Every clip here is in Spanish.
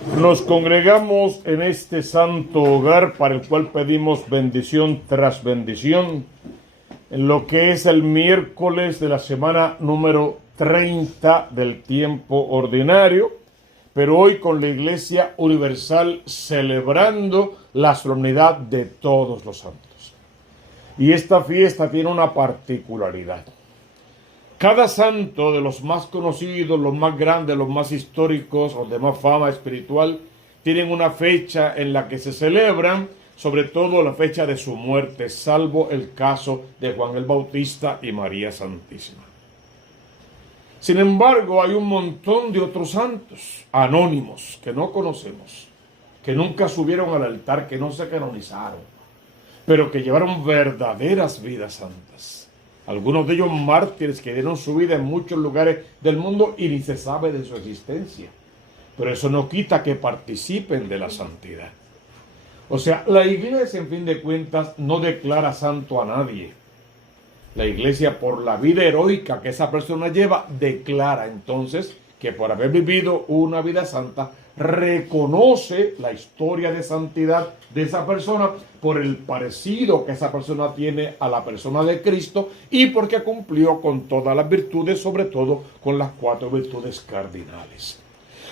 Nos congregamos en este santo hogar para el cual pedimos bendición tras bendición, en lo que es el miércoles de la semana número 30 del tiempo ordinario, pero hoy con la Iglesia Universal celebrando la solemnidad de todos los santos. Y esta fiesta tiene una particularidad. Cada santo de los más conocidos, los más grandes, los más históricos, los de más fama espiritual, tienen una fecha en la que se celebran, sobre todo la fecha de su muerte, salvo el caso de Juan el Bautista y María Santísima. Sin embargo, hay un montón de otros santos anónimos que no conocemos, que nunca subieron al altar, que no se canonizaron, pero que llevaron verdaderas vidas santas. Algunos de ellos mártires que dieron su vida en muchos lugares del mundo y ni se sabe de su existencia. Pero eso no quita que participen de la santidad. O sea, la Iglesia, en fin de cuentas, no declara santo a nadie. La Iglesia, por la vida heroica que esa persona lleva, declara entonces que por haber vivido una vida santa, reconoce la historia de santidad de esa persona por el parecido que esa persona tiene a la persona de Cristo y porque cumplió con todas las virtudes, sobre todo con las 4 virtudes cardinales.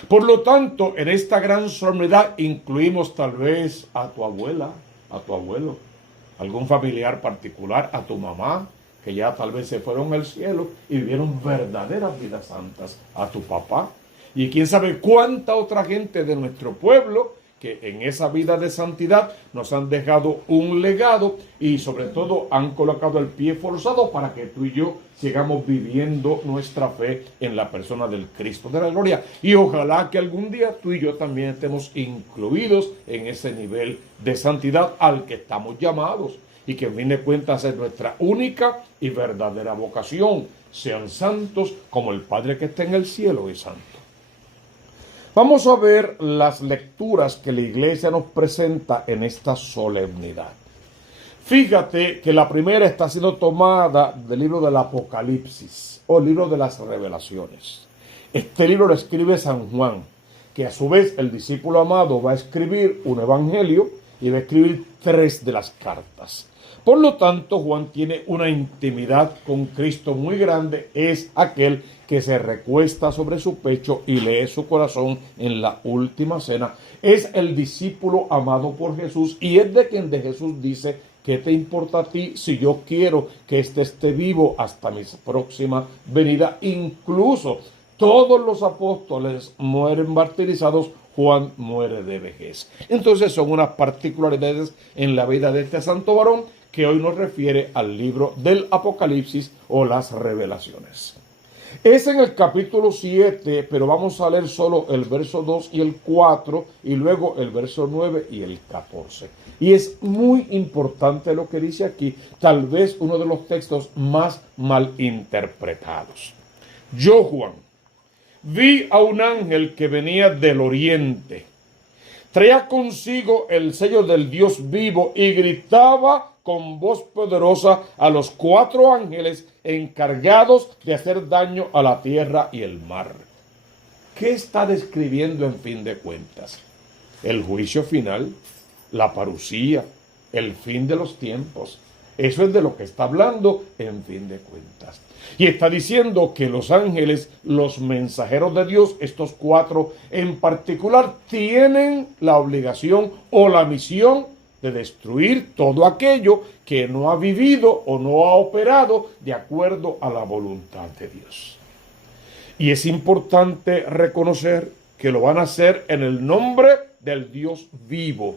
Por lo tanto, en esta gran solemnidad incluimos tal vez a tu abuela, a tu abuelo, algún familiar particular, a tu mamá, que ya tal vez se fueron al cielo y vivieron verdaderas vidas santas, a tu papá, y quién sabe cuánta otra gente de nuestro pueblo que en esa vida de santidad nos han dejado un legado y sobre todo han colocado el pie forzado para que tú y yo sigamos viviendo nuestra fe en la persona del Cristo de la gloria. Y ojalá que algún día tú y yo también estemos incluidos en ese nivel de santidad al que estamos llamados y que en fin de cuentas es nuestra única y verdadera vocación. Sean santos como el Padre que está en el cielo es santo. Vamos a ver las lecturas que la Iglesia nos presenta en esta solemnidad. Fíjate que la primera está siendo tomada del libro del Apocalipsis, o libro de las Revelaciones. Este libro lo escribe San Juan, que a su vez el discípulo amado va a escribir un evangelio y va a escribir 3 de las cartas. Por lo tanto, Juan tiene una intimidad con Cristo muy grande. Es aquel que se recuesta sobre su pecho y lee su corazón en la última cena. Es el discípulo amado por Jesús y es de quien de Jesús dice: ¿qué te importa a ti si yo quiero que éste esté vivo hasta mi próxima venida? Incluso todos los apóstoles mueren martirizados. Juan muere de vejez. Entonces son unas particularidades en la vida de este santo varón que hoy nos refiere al libro del Apocalipsis o las Revelaciones. Es en el capítulo 7, pero vamos a leer solo el verso 2 y el 4 y luego el verso 9 y el 14. Y es muy importante lo que dice aquí, tal vez uno de los textos más mal interpretados. Yo, Juan, vi a un ángel que venía del oriente. Traía consigo el sello del Dios vivo y gritaba con voz poderosa a los 4 ángeles encargados de hacer daño a la tierra y el mar. ¿Qué está describiendo en fin de cuentas? El juicio final, la parusía, el fin de los tiempos. Eso es de lo que está hablando en fin de cuentas. Y está diciendo que los ángeles, los mensajeros de Dios, estos 4 en particular, tienen la obligación o la misión de destruir todo aquello que no ha vivido o no ha operado de acuerdo a la voluntad de Dios. Y es importante reconocer que lo van a hacer en el nombre del Dios vivo.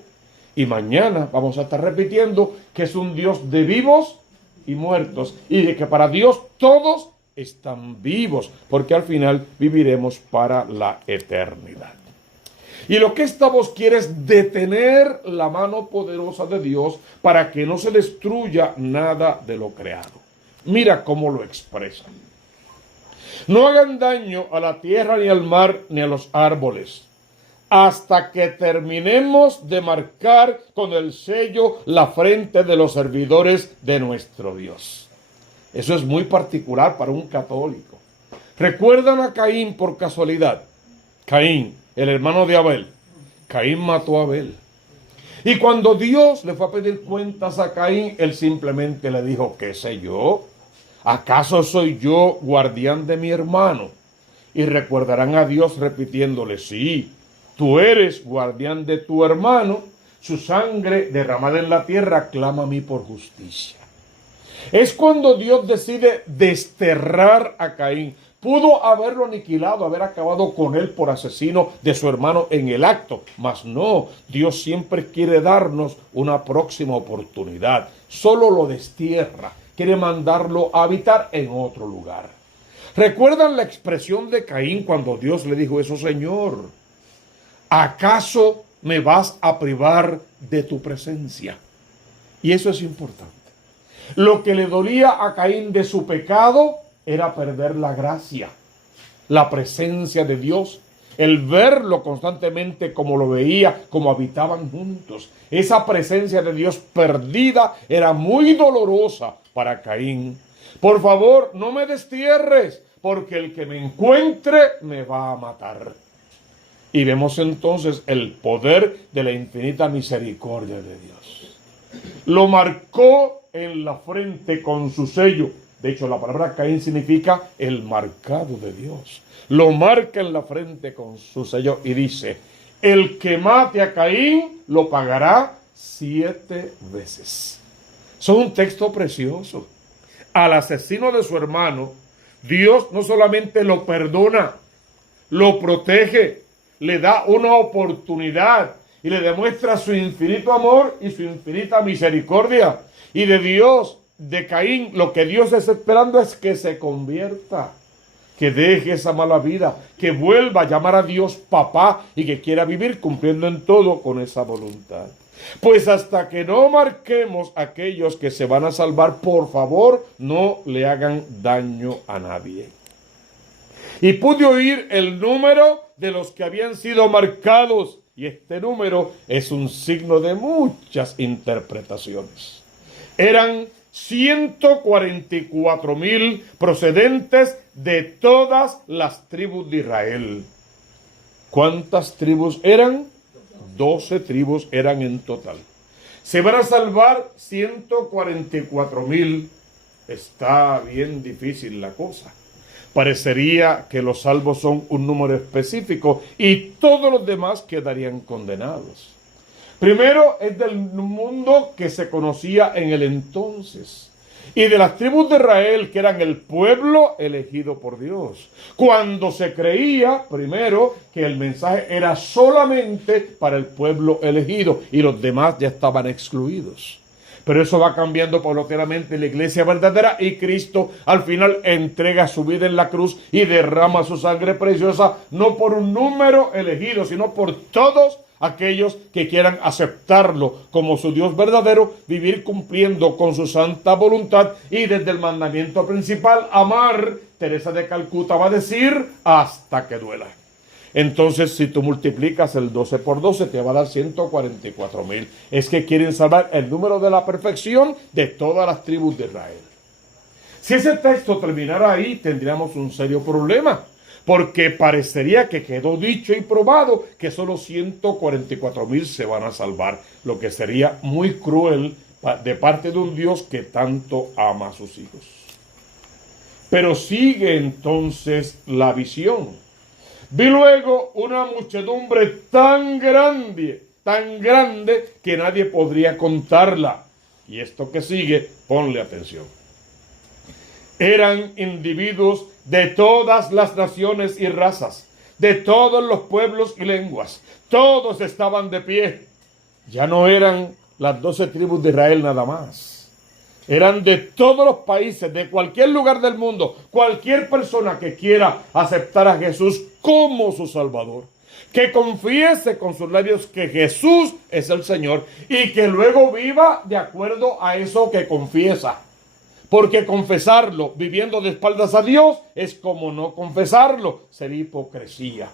Y mañana vamos a estar repitiendo que es un Dios de vivos y muertos, y de que para Dios todos están vivos, porque al final viviremos para la eternidad. Y lo que esta voz quiere es detener la mano poderosa de Dios para que no se destruya nada de lo creado. Mira cómo lo expresa. No hagan daño a la tierra, ni al mar, ni a los árboles, hasta que terminemos de marcar con el sello la frente de los servidores de nuestro Dios. Eso es muy particular para un católico. ¿Recuerdan a Caín por casualidad? Caín, el hermano de Abel. Caín mató a Abel. Y cuando Dios le fue a pedir cuentas a Caín, él simplemente le dijo, ¿qué sé yo? ¿Acaso soy yo guardián de mi hermano? Y recordarán a Dios repitiéndole, sí, tú eres guardián de tu hermano, su sangre derramada en la tierra clama a mí por justicia. Es cuando Dios decide desterrar a Caín. Pudo haberlo aniquilado, haber acabado con él por asesino de su hermano en el acto. Mas no, Dios siempre quiere darnos una próxima oportunidad. Solo lo destierra, quiere mandarlo a habitar en otro lugar. ¿Recuerdan la expresión de Caín cuando Dios le dijo eso? Señor, ¿acaso me vas a privar de tu presencia? Y eso es importante. Lo que le dolía a Caín de su pecado era perder la gracia, la presencia de Dios, el verlo constantemente como lo veía, como habitaban juntos. Esa presencia de Dios perdida era muy dolorosa para Caín. Por favor, no me destierres, porque el que me encuentre me va a matar. Y vemos entonces el poder de la infinita misericordia de Dios. Lo marcó en la frente con su sello. De hecho, la palabra Caín significa el marcado de Dios. Lo marca en la frente con su sello y dice, el que mate a Caín lo pagará 7 veces. Es un texto precioso. Al asesino de su hermano, Dios no solamente lo perdona, lo protege, le da una oportunidad y le demuestra su infinito amor y su infinita misericordia. Y de Dios, de Caín, lo que Dios está esperando es que se convierta, que deje esa mala vida, que vuelva a llamar a Dios papá y que quiera vivir cumpliendo en todo con esa voluntad. Pues hasta que no marquemos a aquellos que se van a salvar, por favor, no le hagan daño a nadie. Y pude oír el número de los que habían sido marcados, y este número es un signo de muchas interpretaciones. Eran 144,000 procedentes de todas las tribus de Israel. ¿Cuántas tribus eran? 12 tribus eran en total. Se van a salvar 144,000. Está bien difícil la cosa. Parecería que los salvos son un número específico y todos los demás quedarían condenados. Primero es del mundo que se conocía en el entonces y de las tribus de Israel, que eran el pueblo elegido por Dios. Cuando se creía, primero, que el mensaje era solamente para el pueblo elegido y los demás ya estaban excluidos. Pero eso va cambiando paulatinamente en la iglesia verdadera y Cristo al final entrega su vida en la cruz y derrama su sangre preciosa, no por un número elegido, sino por todos aquellos que quieran aceptarlo como su Dios verdadero, vivir cumpliendo con su santa voluntad y desde el mandamiento principal, amar. Teresa de Calcuta va a decir, hasta que duela. Entonces, si tú multiplicas el 12 por 12, te va a dar 144,000. Es que quieren salvar el número de la perfección de todas las tribus de Israel. Si ese texto terminara ahí, tendríamos un serio problema, porque parecería que quedó dicho y probado que solo 144,000 se van a salvar, lo que sería muy cruel de parte de un Dios que tanto ama a sus hijos. Pero sigue entonces la visión. Vi luego una muchedumbre tan grande que nadie podría contarla. Y esto que sigue, ponle atención. Eran individuos de todas las naciones y razas, de todos los pueblos y lenguas. Todos estaban de pie. Ya no eran las 12 tribus de Israel nada más. Eran de todos los países, de cualquier lugar del mundo, cualquier persona que quiera aceptar a Jesús como su Salvador, que confiese con sus labios que Jesús es el Señor y que luego viva de acuerdo a eso que confiesa. Porque confesarlo viviendo de espaldas a Dios es como no confesarlo, sería hipocresía.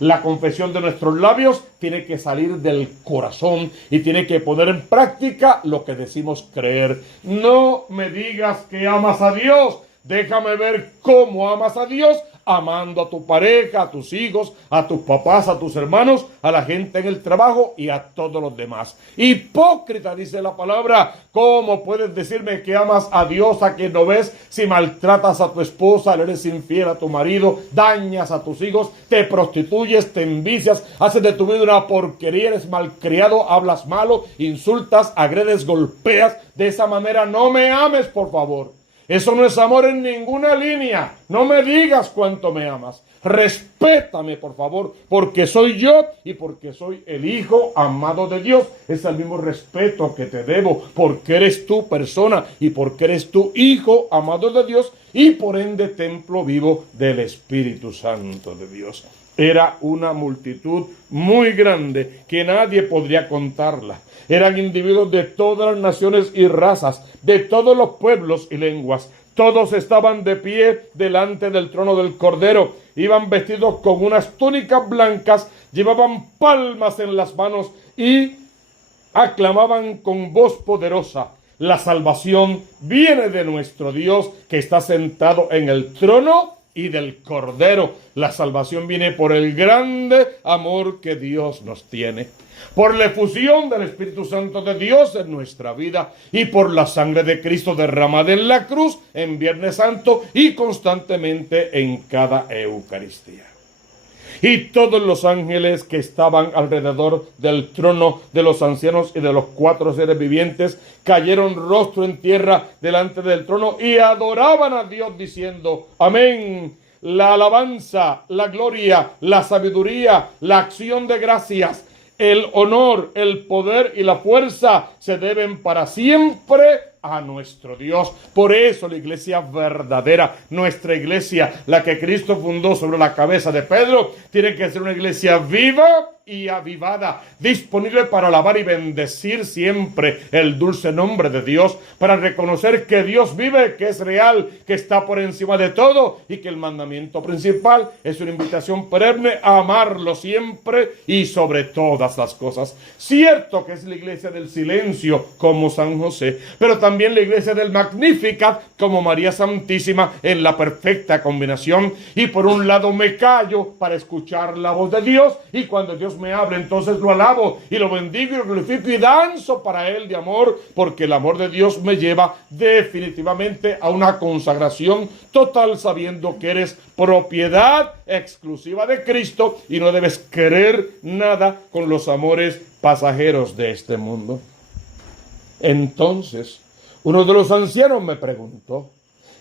La confesión de nuestros labios tiene que salir del corazón y tiene que poner en práctica lo que decimos creer. No me digas que amas a Dios, déjame ver cómo amas a Dios amando a tu pareja, a tus hijos, a tus papás, a tus hermanos, a la gente en el trabajo y a todos los demás. Hipócrita, dice la palabra, ¿cómo puedes decirme que amas a Dios a quien no ves si maltratas a tu esposa, le eres infiel a tu marido, dañas a tus hijos, te prostituyes, te envicias, haces de tu vida una porquería, eres malcriado, hablas malo, insultas, agredes, golpeas? De esa manera no me ames, por favor. Eso no es amor en ninguna línea. No me digas cuánto me amas. Respétame, por favor, porque soy yo y porque soy el hijo amado de Dios. Es el mismo respeto que te debo, porque eres tu persona y porque eres tu hijo amado de Dios y por ende templo vivo del Espíritu Santo de Dios. Era una multitud muy grande que nadie podría contarla. Eran individuos de todas las naciones y razas, de todos los pueblos y lenguas. Todos estaban de pie delante del trono del Cordero. Iban vestidos con unas túnicas blancas, llevaban palmas en las manos y aclamaban con voz poderosa: la salvación viene de nuestro Dios que está sentado en el trono y del Cordero. La salvación viene por el grande amor que Dios nos tiene, por la efusión del Espíritu Santo de Dios en nuestra vida y por la sangre de Cristo derramada en la cruz en Viernes Santo y constantemente en cada Eucaristía. Y todos los ángeles que estaban alrededor del trono de los ancianos y de los 4 seres vivientes cayeron rostro en tierra delante del trono y adoraban a Dios diciendo: amén. La alabanza, la gloria, la sabiduría, la acción de gracias, el honor, el poder y la fuerza se deben para siempre a nuestro Dios. Por eso la iglesia verdadera, nuestra iglesia, la que Cristo fundó sobre la cabeza de Pedro, tiene que ser una iglesia viva y avivada, disponible para alabar y bendecir siempre el dulce nombre de Dios, para reconocer que Dios vive, que es real, que está por encima de todo y que el mandamiento principal es una invitación perenne a amarlo siempre y sobre todas las cosas. Cierto que es la iglesia del silencio como San José, pero también la iglesia del Magnificat como María Santísima en la perfecta combinación. Y por un lado me callo para escuchar la voz de Dios, y cuando Dios me habla, entonces lo alabo y lo bendigo y lo glorifico y danzo para Él de amor, porque el amor de Dios me lleva definitivamente a una consagración total, sabiendo que eres propiedad exclusiva de Cristo y no debes querer nada con los amores pasajeros de este mundo. Entonces, uno de los ancianos me preguntó: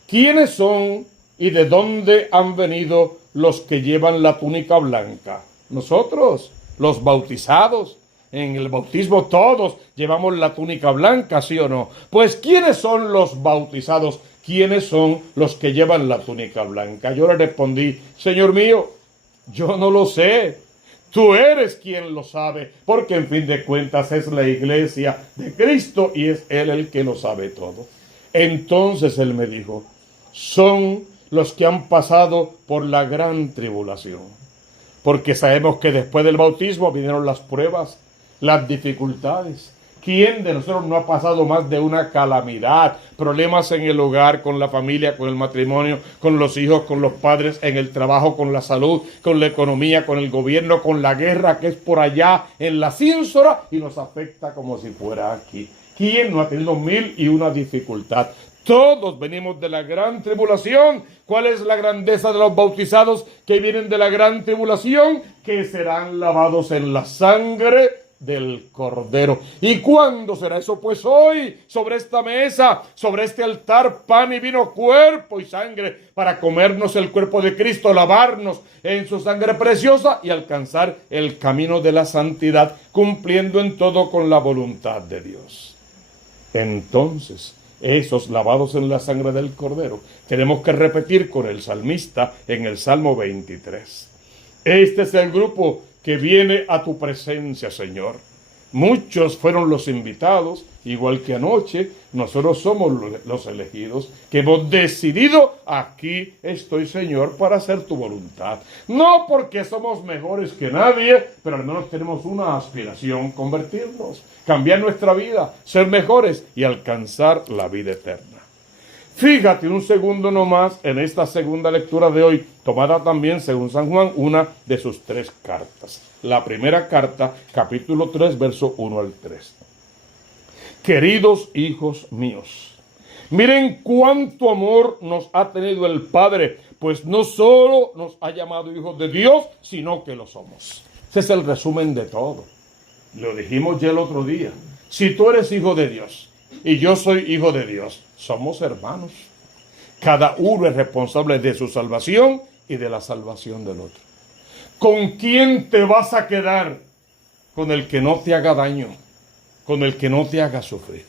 ¿quiénes son y de dónde han venido los que llevan la túnica blanca? Nosotros, los bautizados. En el bautismo todos llevamos la túnica blanca, ¿sí o no? Pues ¿quiénes son los bautizados? ¿Quiénes son los que llevan la túnica blanca? Yo le respondí: Señor mío, yo no lo sé. Tú eres quien lo sabe, porque en fin de cuentas es la iglesia de Cristo y es Él el que lo sabe todo. Entonces Él me dijo: son los que han pasado por la gran tribulación. Porque sabemos que después del bautismo vinieron las pruebas, las dificultades. ¿Quién de nosotros no ha pasado más de una calamidad? Problemas en el hogar, con la familia, con el matrimonio, con los hijos, con los padres, en el trabajo, con la salud, con la economía, con el gobierno, con la guerra que es por allá en la cínsora y nos afecta como si fuera aquí. ¿Quién no ha tenido 1001 dificultad? Todos venimos de la gran tribulación. ¿Cuál es la grandeza de los bautizados que vienen de la gran tribulación? Que serán lavados en la sangre del Cordero. ¿Y cuándo será eso? Pues hoy, sobre esta mesa, sobre este altar, pan y vino, cuerpo y sangre, para comernos el cuerpo de Cristo, lavarnos en su sangre preciosa y alcanzar el camino de la santidad, cumpliendo en todo con la voluntad de Dios. Entonces, esos lavados en la sangre del Cordero, tenemos que repetir con el salmista en el Salmo 23. Este es el grupo que viene a tu presencia, Señor. Muchos fueron los invitados, igual que anoche. Nosotros somos los elegidos, que hemos decidido: aquí estoy, Señor, para hacer tu voluntad. No porque somos mejores que nadie, pero al menos tenemos una aspiración: convertirnos, cambiar nuestra vida, ser mejores y alcanzar la vida eterna. Fíjate un segundo nomás en esta segunda lectura de hoy, tomada también según San Juan, una de sus 3 cartas. La primera carta, capítulo 3, verso 1 al 3. Queridos hijos míos, miren cuánto amor nos ha tenido el Padre, pues no solo nos ha llamado hijos de Dios, sino que lo somos. Ese es el resumen de todo. Lo dijimos ya el otro día. Si tú eres hijo de Dios y yo soy hijo de Dios, somos hermanos. Cada uno es responsable de su salvación y de la salvación del otro. ¿Con quién te vas a quedar? Con el que no te haga daño, con el que no te haga sufrir.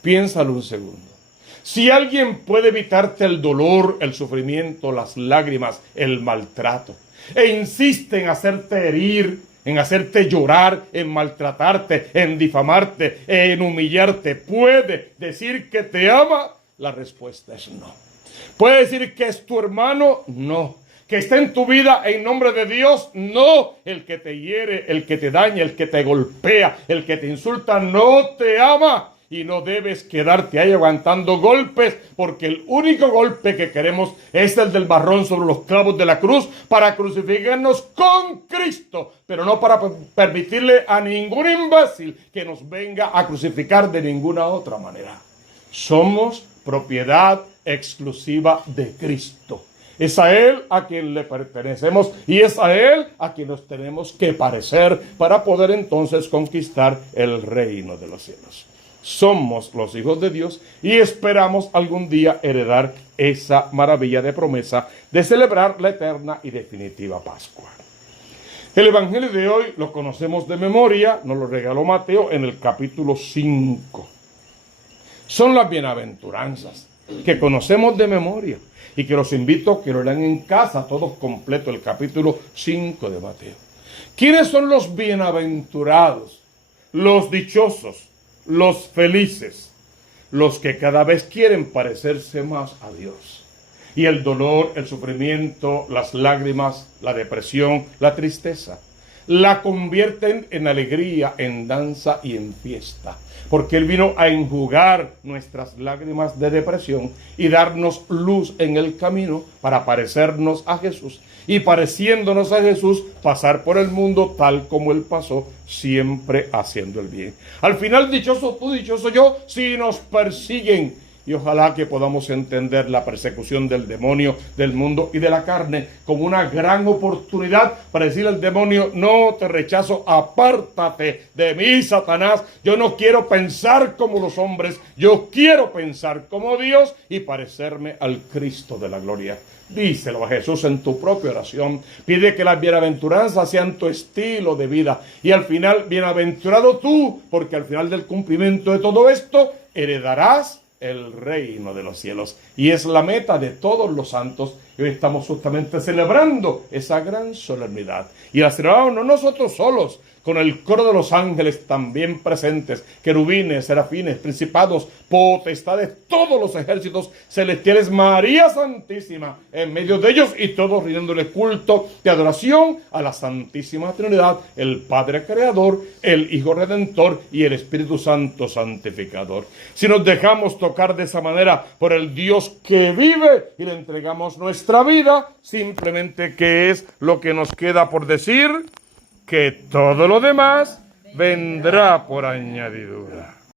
Piénsalo un segundo. Si alguien puede evitarte el dolor, el sufrimiento, las lágrimas, el maltrato, e insiste en hacerte herir, en hacerte llorar, en maltratarte, en difamarte, en humillarte, ¿puede decir que te ama? La respuesta es no. ¿Puede decir que es tu hermano? No. ¿Que está en tu vida en nombre de Dios? No. El que te hiere, el que te daña, el que te golpea, el que te insulta, no te ama. Y no debes quedarte ahí aguantando golpes, porque el único golpe que queremos es el del marrón sobre los clavos de la cruz para crucificarnos con Cristo, pero no para permitirle a ningún imbécil que nos venga a crucificar de ninguna otra manera. Somos propiedad exclusiva de Cristo. Es a Él a quien le pertenecemos y es a Él a quien nos tenemos que parecer para poder entonces conquistar el reino de los cielos. Somos los hijos de Dios y esperamos algún día heredar esa maravilla de promesa de celebrar la eterna y definitiva Pascua. El Evangelio de hoy lo conocemos de memoria, nos lo regaló Mateo en el capítulo 5. Son las bienaventuranzas que conocemos de memoria y que los invito a que lo lean en casa, todos completo, el capítulo 5 de Mateo. ¿Quiénes son los bienaventurados, los dichosos, los felices? Los que cada vez quieren parecerse más a Dios. Y el dolor, el sufrimiento, las lágrimas, la depresión, la tristeza, la convierten en alegría, en danza y en fiesta. Porque Él vino a enjugar nuestras lágrimas de depresión y darnos luz en el camino para parecernos a Jesús. Y pareciéndonos a Jesús, pasar por el mundo tal como Él pasó, siempre haciendo el bien. Al final, dichoso tú, dichoso yo, si nos persiguen. Y ojalá que podamos entender la persecución del demonio, del mundo y de la carne como una gran oportunidad para decirle al demonio: no te rechazo, apártate de mí, Satanás. Yo no quiero pensar como los hombres, yo quiero pensar como Dios y parecerme al Cristo de la gloria. Díselo a Jesús en tu propia oración. Pide que las bienaventuranzas sean tu estilo de vida. Y al final, bienaventurado tú, porque al final del cumplimiento de todo esto, heredarás el reino de los cielos. Y es la meta de todos los santos. Y hoy estamos justamente celebrando esa gran solemnidad. Y la celebramos no nosotros solos, con el coro de los ángeles también presentes, querubines, serafines, principados, potestades, todos los ejércitos celestiales, María Santísima en medio de ellos, y todos rindiéndole culto de adoración a la Santísima Trinidad, el Padre Creador, el Hijo Redentor y el Espíritu Santo Santificador. Si nos dejamos tocar de esa manera por el Dios que vive y le entregamos nuestra vida, simplemente, ¿qué es lo que nos queda por decir? Que todo lo demás vendrá por añadidura.